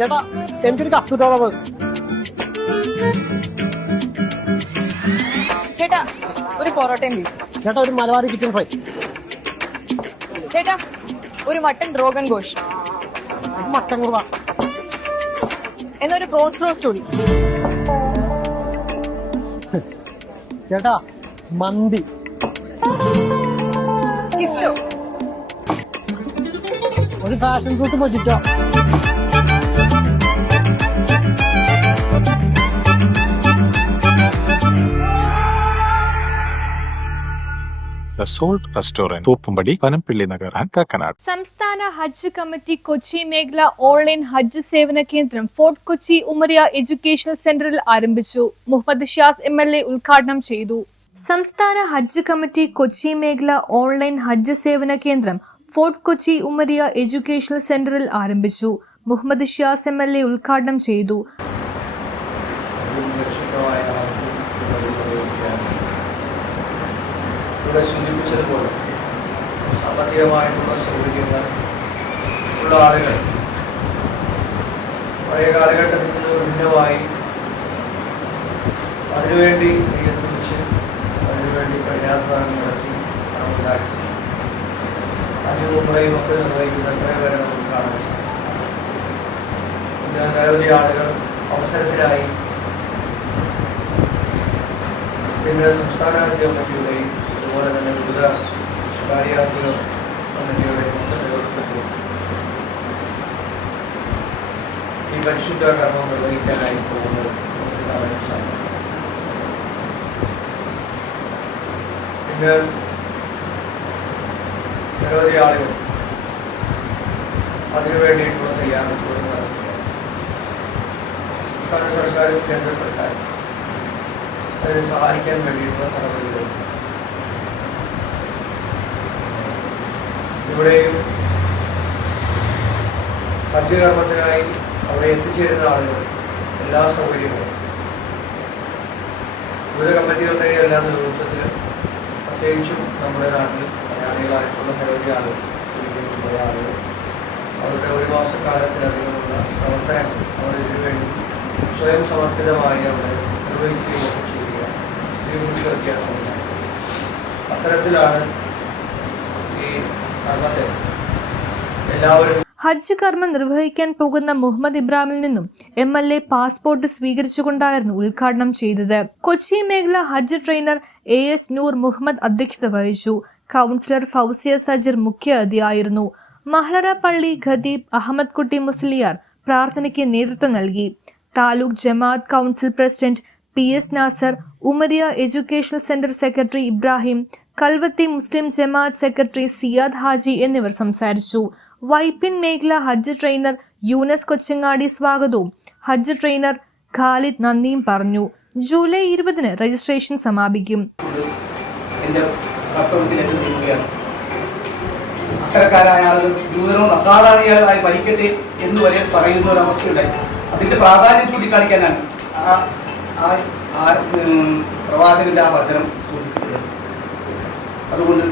ചേട്ടാ എനിക്കൊരു കപ്പ് തോളവ്. ചേട്ടാ ഒരു പൊറോട്ടയും ബീഫ്. ചേട്ടാ ഒരു മലബാറി ചിക്കൻ ഫ്രൈ. ചേട്ടാ ഒരു മട്ടൺ റോഗൻ ഗോഷ്. മട്ടൻ കുറുവ. എന്നൊരു പ്രോൺസ് റോസ്റ്റ് കൂടി. ചേട്ടാ മന്തി. ഗിഫ്റ്റോ? ഒരു passion fruit mojito. The Salt Restaurant, Poopumpady, Panampilly Nagar and Kakkanad. സംസ്ഥാന ഹജ്ജ് കമ്മിറ്റി കൊച്ചി മേഖല ഓൺലൈൻ ഹജ്ജ് സേവന കേന്ദ്രം ഫോർട്ട് കൊച്ചി ഉമറിയ എഡ്യൂക്കേഷണൽ സെന്ററിൽ ആരംഭിച്ചു. മുഹമ്മദ് ഷിയാസ് MLA ഉദ്ഘാടനം ചെയ്തു. സംസ്ഥാന ഹജ്ജ് കമ്മിറ്റി കൊച്ചി മേഖല ഓൺലൈൻ ഹജ്ജ് സേവന കേന്ദ്രം ഫോർട്ട് കൊച്ചി ഉമറിയ എഡ്യൂക്കേഷണൽ സെന്ററിൽ ആരംഭിച്ചു. മുഹമ്മദ് ഷിയാസ് MLA ഉദ്ഘാടനം ചെയ്തു. ഇവിടെ സൂചിപ്പിച്ചതുപോലെ സാമ്പത്തികമായിട്ടുള്ള സൗകര്യങ്ങൾ ഉള്ള ആളുകൾ പഴയ കാലഘട്ടത്തിൽ നിന്ന് ഭിന്നമായി അതിനുവേണ്ടി നിയന്ത്രിച്ച് അതിനുവേണ്ടി കഠിനാധ്വാനം നടത്തി ഉണ്ടാക്കി അതിനുമുമ്പയും ഒക്കെ നിർവഹിക്കുന്ന കുറേ പേരെ നമുക്ക് കാണാൻ സാധിക്കും. പിന്നെ നിരവധി ആളുകൾ അവസരത്തിനായി പിന്നെ സംസ്ഥാന കമ്മിറ്റിയുടെയും അതുപോലെ തന്നെ വിവിധ കാര്യാർത്ഥികൾ കമ്മിറ്റിയുടെയും ഒക്കെ നേതൃത്വത്തിൽ ഈ പരിശുദ്ധ കർമ്മം നിർവഹിക്കാനായി പോകുന്നത് നമുക്ക് കാണാൻ സാധിക്കും. പിന്നെ നിരവധി ആളുകൾ അതിനു വേണ്ടിയിട്ടുള്ള തയ്യാറെടുപ്പുകൾ നടത്തുക. സംസ്ഥാന സർക്കാരും കേന്ദ്ര സർക്കാരും അതിനെ സഹായിക്കാൻ വേണ്ടിയിട്ടുള്ള നടപടികൾ ഇവിടെയും ഹജ്ജ് കർമ്മത്തിനായി അവിടെ എത്തിച്ചേരുന്ന ആളുകൾ എല്ലാ സൗകര്യങ്ങളും വിവിധ കമ്മിറ്റികളുടെ എല്ലാ നേതൃത്വത്തിൽ പ്രത്യേകിച്ചും നമ്മുടെ നാട്ടിൽ മലയാളികളായിട്ടുള്ള നിരവധി ആളുകൾ അവരുടെ ഒരു മാസക്കാലത്തിലധികമുള്ള പ്രവർത്തനങ്ങൾ അവർ ഇതിനു വേണ്ടി സ്വയം സമർപ്പിതമായി അവിടെ നിർവഹിക്കുകയും ചെയ്യുക. സ്ത്രീപുരുഷ വ്യത്യാസമില്ല. അത്തരത്തിലാണ് ഈ കർമ്മത്തെ എല്ലാവരും. ഹജ്ജ് കർമ്മം നിർവഹിക്കാൻ പോകുന്ന മുഹമ്മദ് ഇബ്രാഹിമിൽ നിന്നും MLA പാസ്പോർട്ട് സ്വീകരിച്ചുകൊണ്ടായിരുന്നു ഉദ്ഘാടനം ചെയ്തത്. കൊച്ചി മേഖല ഹജ്ജ് ട്രെയിനർ AS നൂർ മുഹമ്മദ് അധ്യക്ഷത വഹിച്ചു. കൗൺസിലർ ഫൗസിയ സജിർ മുഖ്യ അതിഥിയായിരുന്നു. മഹ്ലറ പള്ളി ഖതീബ് അഹമ്മദ് കുട്ടി മുസ്ലിയാർ പ്രാർത്ഥനയ്ക്ക് നേതൃത്വം നൽകി. താലൂക്ക് ജമാഅത്ത് council president PS Nasar, Umariya educational centre secretary Ibrahim, Kalvathi Muslim ജമാഅത്ത് സെക്രട്ടറി സിയാദ് ഹാജി എന്നിവർ സംസാരിച്ചു. വൈപ്പിൻ മേഖല ഹജ്ജ് ട്രെയിനർ യൂനസ് കൊച്ചങ്ങാടി സ്വാഗതവും ഹജ്ജ് ട്രെയിനർ ഖാലിദ് നന്ദിയും പറഞ്ഞു. ജൂലൈ 20 രജിസ്ട്രേഷൻ സമാപിക്കും. അത്തരക്കാരായ ആളുകൾ ജൂതനോ നസാറാണിയായി മരിക്കട്ടെ എന്ന് വരെ പറയുന്ന ഒരു അവസ്ഥയുണ്ടായി. അതിന്റെ പ്രാധാന്യം ചൂണ്ടിക്കാണിക്കാനാണ് പ്രവാചകന്റെ ആ വചനം സൂചിപ്പിച്ചത്. അതുകൊണ്ട്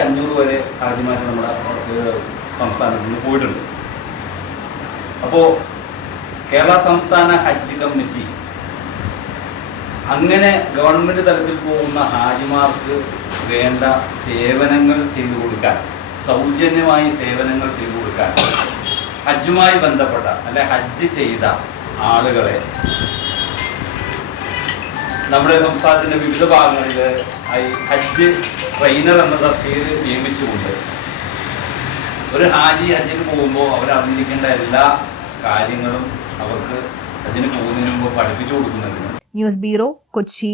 500 വരെ ഹാജിമാർ നമ്മുടെ സംസ്ഥാനത്ത് നിന്ന് പോയിട്ടുണ്ട്. അപ്പോൾ കേരള സംസ്ഥാന ഹജ്ജ് കമ്മിറ്റി അങ്ങനെ ഗവൺമെൻറ് തലത്തിൽ പോകുന്ന ഹാജിമാർക്ക് വേണ്ട സേവനങ്ങൾ ചെയ്തു കൊടുക്കാൻ, സൗജന്യമായി സേവനങ്ങൾ ചെയ്തു കൊടുക്കാൻ ഹജ്ജുമായി ബന്ധപ്പെട്ട അല്ലെ ഹജ്ജ് ചെയ്ത ആളുകളെ നമ്മുടെ സംസ്ഥാനത്തിൻ്റെ വിവിധ ഭാഗങ്ങളിൽ ഹജ്ജ് ട്രെയിനർ എന്ന തസ്തികയിൽ നിയമിച്ചുകൊണ്ട് ഒരു ഹജ്ജിന് പോകുമ്പോൾ അവരറിഞ്ഞിരിക്കേണ്ട എല്ലാ കാര്യങ്ങളും അവർക്ക് ഹജ്ജിന് പോകുന്നതിന് മുമ്പ് പഠിപ്പിച്ചു കൊടുക്കുന്നതിന്. News bureau, Kochi.